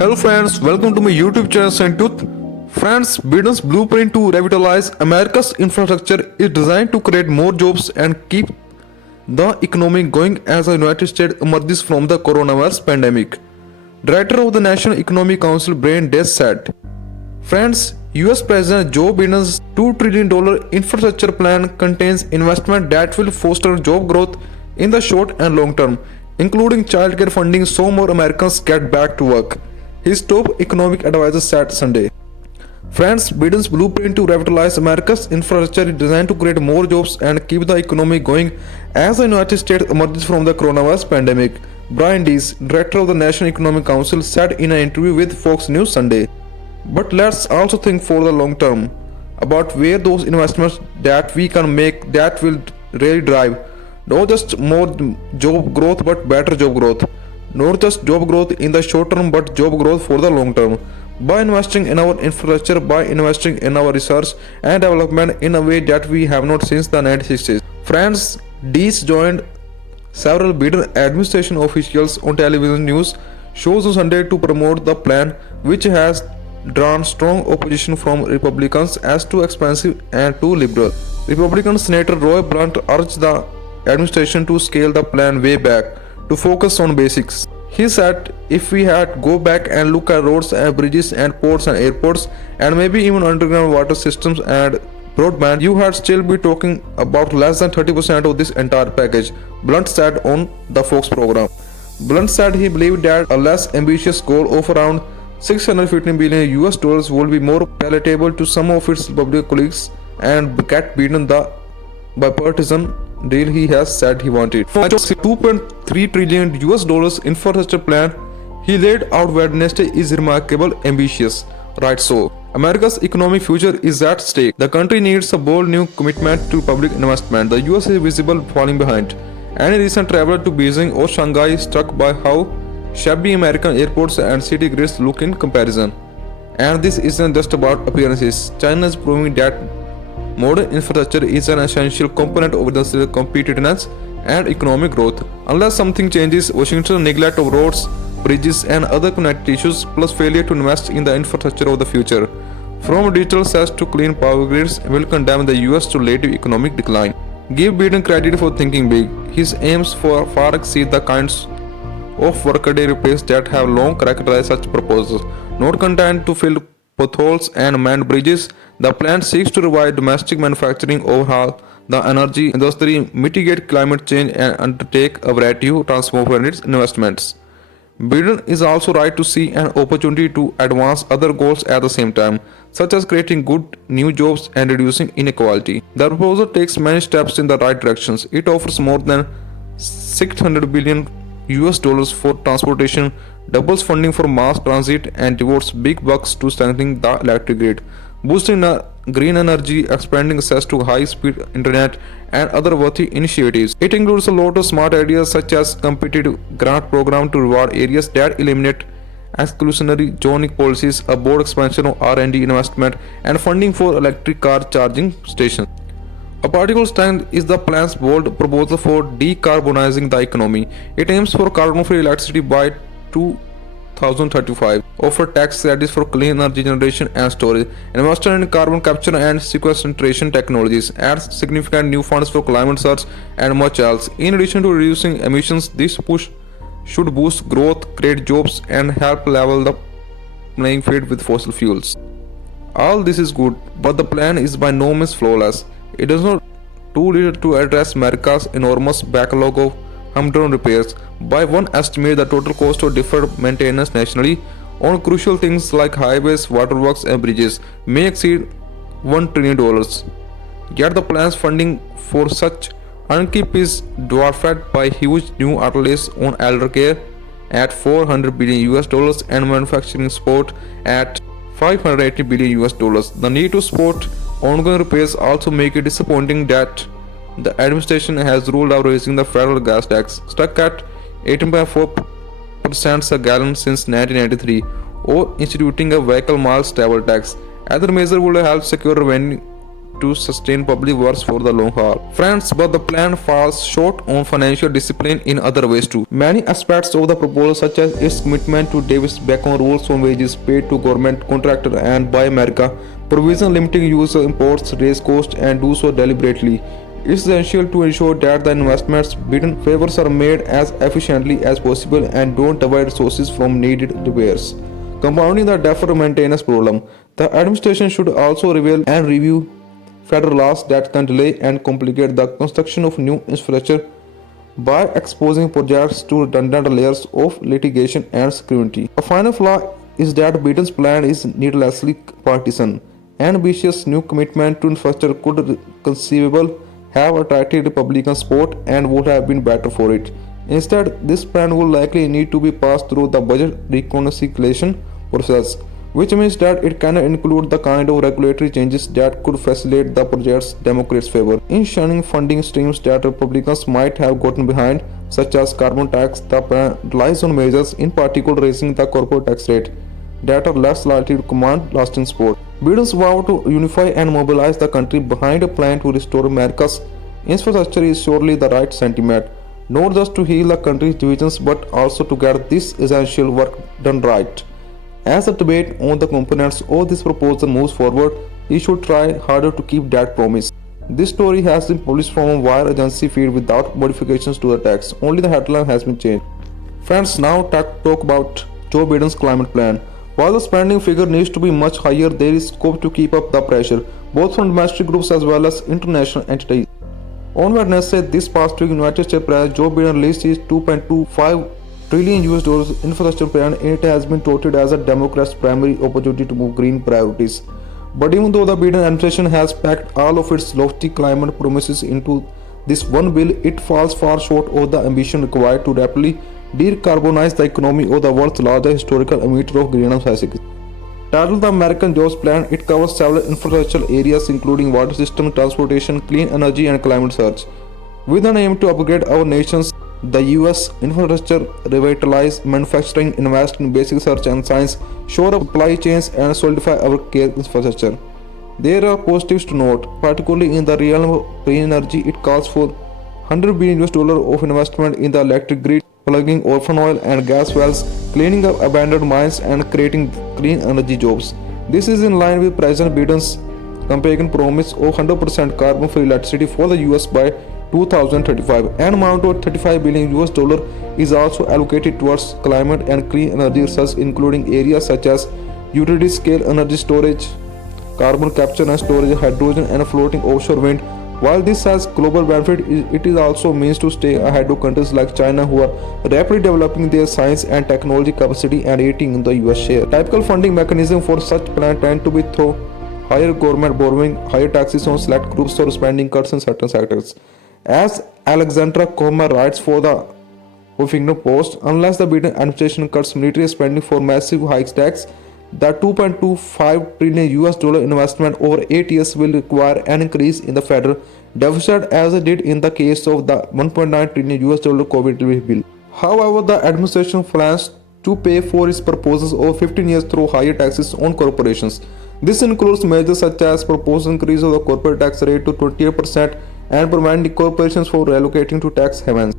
Hello friends, welcome to my YouTube channel Sentooth. Friends, Biden's blueprint to revitalize America's infrastructure is designed to create more jobs and keep the economy going as the United States emerges from the coronavirus pandemic. Director of the National Economic Council Brian Dees said, Friends, US President Joe Biden's $2 trillion infrastructure plan contains investment that will foster job growth in the short and long term, including childcare funding so more Americans get back to work, his top economic advisor said Sunday. Friends, Biden's blueprint to revitalize America's infrastructure is designed to create more jobs and keep the economy going as the United States emerges from the coronavirus pandemic, Brian Dees, director of the National Economic Council, said in an interview with Fox News Sunday. But let's also think for the long term about where those investments that we can make that will really drive not just more job growth but better job growth. Not just job growth in the short term but job growth for the long term. By investing in our infrastructure, by investing in our research and development in a way that we have not since the 1960s. Friends, Dees joined several Biden administration officials on television news shows on Sunday to promote the plan, which has drawn strong opposition from Republicans as too expensive and too liberal. Republican Senator Roy Blunt urged the administration to scale the plan way back to focus on basics. He said, if we had go back and look at roads and bridges and ports and airports and maybe even underground water systems and broadband, you had still be talking about less than 30% of this entire package, Blunt said on the Fox program. Blunt said he believed that a less ambitious goal of around $615 billion would be more palatable to some of its Republican colleagues and get beaten the bipartisan deal he has said he wanted. For $2.3 trillion infrastructure plan he laid out Wednesday is remarkable ambitious. Right so, America's economic future is at stake. The country needs a bold new commitment to public investment. The US is visible falling behind. Any recent traveler to Beijing or Shanghai is struck by how shabby American airports and city grids look in comparison. And this isn't just about appearances. China is proving that modern infrastructure is an essential component of the competitiveness and economic growth. Unless something changes, Washington's neglect of roads, bridges, and other connectivity issues, plus failure to invest in the infrastructure of the future, from digital access to clean power grids, will condemn the US to later economic decline. Give Biden credit for thinking big. His aims far exceed the kinds of workaday repairs that have long characterized such proposals. Not content to fill potholes and mend bridges, the plan seeks to revive domestic manufacturing, overhaul the energy industry, mitigate climate change, and undertake a variety of transformative investments. Biden is also right to see an opportunity to advance other goals at the same time, such as creating good new jobs and reducing inequality. The proposal takes many steps in the right directions. It offers more than $600 billion for transportation, doubles funding for mass transit, and devotes big bucks to strengthening the electric grid, boosting green energy, expanding access to high-speed internet, and other worthy initiatives. It includes a lot of smart ideas such as competitive grant program to reward areas that eliminate exclusionary zoning policies, a board expansion of R&D investment, and funding for electric car charging stations. A particular strength is the plan's bold proposal for decarbonizing the economy. It aims for carbon-free electricity by 2035, offer tax credits for clean energy generation and storage, invest in carbon capture and sequestration technologies, adds significant new funds for climate research, and much else. In addition to reducing emissions, this push should boost growth, create jobs, and help level the playing field with fossil fuels. All this is good, but the plan is by no means flawless. It does not too little to address America's enormous backlog of humdrum repairs. By one estimate, the total cost of deferred maintenance nationally on crucial things like highways, waterworks, and bridges may exceed $1 trillion. Yet the plan's funding for such upkeep is dwarfed by huge new outlays on elder care at $400 billion and manufacturing support at $580 billion. The need to support ongoing repairs also make it disappointing that the administration has ruled out raising the federal gas tax, stuck at 18.4% a gallon since 1993, or instituting a vehicle miles travel tax. Other measure would help secure revenue to sustain public works for the long haul. Friends, but the plan falls short on financial discipline in other ways too. Many aspects of the proposal, such as its commitment to Davis-Bacon rules on wages paid to government contractor and Buy America, provision limiting use of imports, raise costs and do so deliberately. It's essential to ensure that the investments bidden favors are made as efficiently as possible and don't divide resources from needed repairs. Compounding the deferred maintenance problem, the administration should also reveal and review federal laws that can delay and complicate the construction of new infrastructure by exposing projects to redundant layers of litigation and scrutiny. A final flaw is that Biden's plan is needlessly partisan. Ambitious new commitment to infrastructure could conceivable have attracted Republican support and would have been better for it. Instead, this plan will likely need to be passed through the budget reconciliation process, which means that it cannot include the kind of regulatory changes that could facilitate the project's Democrats' favor. In shunning funding streams that Republicans might have gotten behind, such as carbon tax, the plan relies on measures, in particular raising the corporate tax rate, that are less likely to command lasting support. Biden's vow to unify and mobilize the country behind a plan to restore America's infrastructure is surely the right sentiment, not just to heal the country's divisions but also to get this essential work done right. As the debate on the components of this proposal moves forward, he should try harder to keep that promise. This story has been published from a wire agency feed without modifications to the text. Only the headline has been changed. Friends, now talk about Joe Biden's climate plan. While the spending figure needs to be much higher, there is scope to keep up the pressure, both from domestic groups as well as international entities. On Wednesday, this past week, United States President Joe Biden released his 2.25 trillion US dollars infrastructure plan, and it has been touted as a Democrats' primary opportunity to move green priorities. But even though the Biden administration has packed all of its lofty climate promises into this one bill, it falls far short of the ambition required to rapidly decarbonize the economy of the world's largest historical emitter of greenhouse gases. Titled the American Jobs Plan, it covers several infrastructure areas including water system, transportation, clean energy and climate search. With an aim to upgrade our nation's the US infrastructure, revitalize manufacturing, invest in basic research and science, shore up supply chains and solidify our care infrastructure. There are positives to note, particularly in the realm of clean energy. It calls for $100 billion of investment in the electric grid, plugging orphan oil and gas wells, cleaning up abandoned mines and creating clean energy jobs. This is in line with President Biden's campaign promise of 100% carbon-free electricity for the US by 2035. An amount of $35 billion is also allocated towards climate and clean energy research, including areas such as utility-scale energy storage, carbon capture and storage, hydrogen and floating offshore wind. While this has global benefit, it is also means to stay ahead of countries like China, who are rapidly developing their science and technology capacity and aiding in the US share. Typical funding mechanism for such plans tend to be through higher government borrowing, higher taxes on select groups, or spending cuts in certain sectors. As Alexandra Comer writes for the Huffington Post, unless the Biden administration cuts military spending for massive hikes tax, the 2.25 trillion US dollar investment over 8 years will require an increase in the federal deficit, as it did in the case of the 1.9 trillion US dollar COVID relief bill. However, the administration plans to pay for its proposals over 15 years through higher taxes on corporations. This includes measures such as proposed increase of the corporate tax rate to 28% and preventing corporations from relocating to tax havens.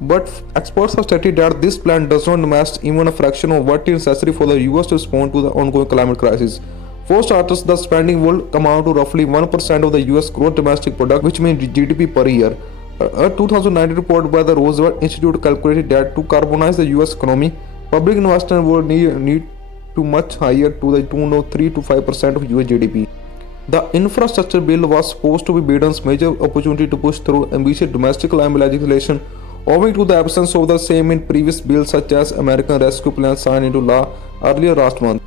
But experts have stated that this plan does not invest even a fraction of what is necessary for the US to respond to the ongoing climate crisis. For starters, the spending will amount to roughly 1% of the US gross domestic product, which means GDP per year. A 2019 report by the Roosevelt Institute calculated that to carbonize the US economy, public investment would need to much higher, to the tune of 3 to 5% of US GDP. The infrastructure bill was supposed to be Biden's major opportunity to push through ambitious domestic climate legislation, owing to the absence of the same in previous bills such as American Rescue Plan signed into law earlier last month.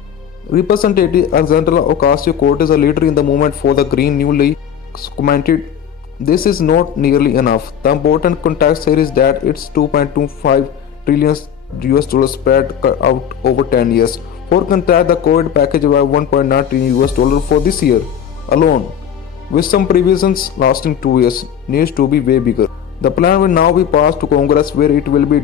Representative Alexandra Ocasio-Cortez, a leader in the movement for the Green New Deal, commented, "This is not nearly enough. The important context here is that it's 2.25 trillion US dollars spread out over 10 years. For contrast, the COVID package by 1.9 trillion US dollars for this year alone, with some provisions lasting 2 years, needs to be way bigger. The plan will now be passed to Congress, where it will be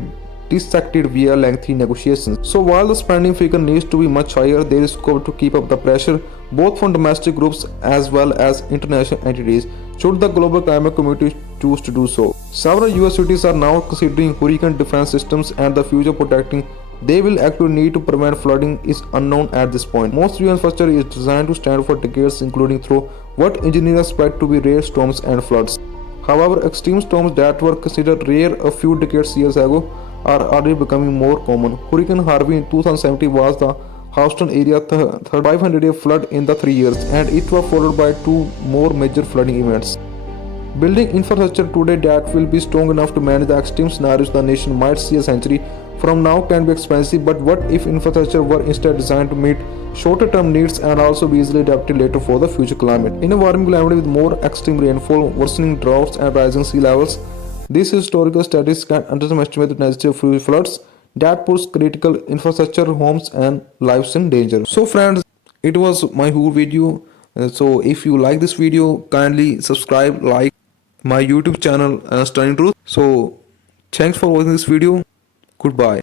dissected via lengthy negotiations. So while the spending figure needs to be much higher, there is scope to keep up the pressure both from domestic groups as well as international entities, should the global climate community choose to do so. Several US cities are now considering hurricane defense systems and the future protecting they will actually need to prevent flooding is unknown at this point. Most new infrastructure is designed to stand for decades, including through what engineers expect to be rare storms and floods. However, extreme storms that were considered rare a few decades years ago are already becoming more common. Hurricane Harvey in 2017 was the Houston area 500-year flood in the 3 years, and it was followed by 2 more major flooding events. Building infrastructure today that will be strong enough to manage the extreme scenarios the nation might see a century from now can be expensive, but what if infrastructure were instead designed to meet shorter term needs and also be easily adapted later for the future climate? In a warming climate with more extreme rainfall, worsening droughts, and rising sea levels, these historical studies can underestimate the natural floods that puts critical infrastructure, homes, and lives in danger. So, friends, it was my whole video. So, if you like this video, kindly subscribe, like my YouTube channel, Stunning Truth. So, thanks for watching this video. Goodbye.